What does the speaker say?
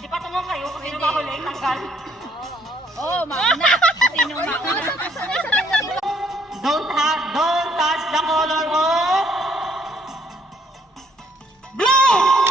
Di pa tunong kayo kung sino mahuli, tanggal. Oh, mauna. Sino mauna? Don't touch the color of blue!